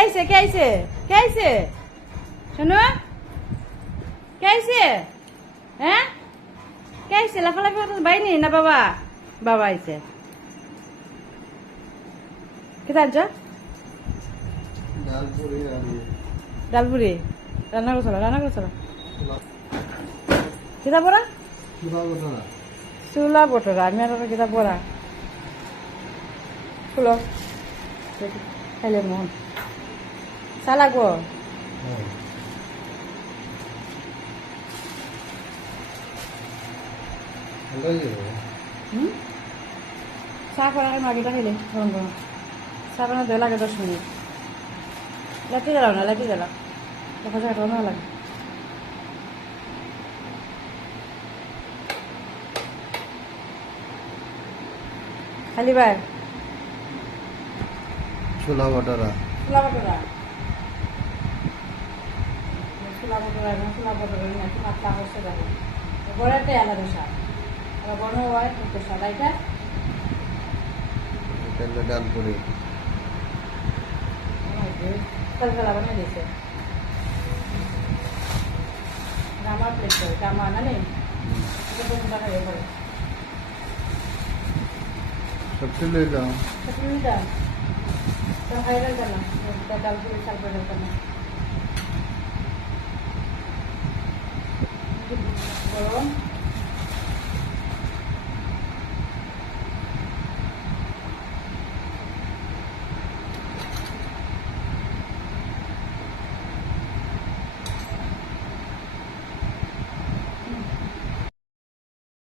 আইছে কে আইছে কে আইছে শোনো কে আইছে হ্যাঁ কে আইছে লাফালাফি করতে বাইনি না বাবা বাবা আইছে কোথায় আনছ ডালপুরি রান্না করছো কিতা পড়া চুলা বটরা আমি আর কিতা পড়া ফুলো খাইলে মন চা লাগবো চা করার মাগিটা খাইলে গরম গরম চা বানাতে লাগে 10 মিনিট লাইটে জ্বালাও না লাইটে জ্বালাও দেখা যায় না লাগে খালি ভাই ছোলা বটারা ছোলা বটরা ছোলা বটরা না ছোলা বটরা না কি পাতলা হচ্ছে যাবে বড়াতে আলাদা শাক আর বড় হয় একটু সাদাইটা এটা ডাল পুরি কালকালা বানিয়ে দিয়েছে আমার প্লেট করে জামা না নেই এটা তো টাকা দিয়ে পড়ে সবচেয়ে লই যাও সবটা তো হাইরাল জানা ডাল পুরি চাল করে জানা গরম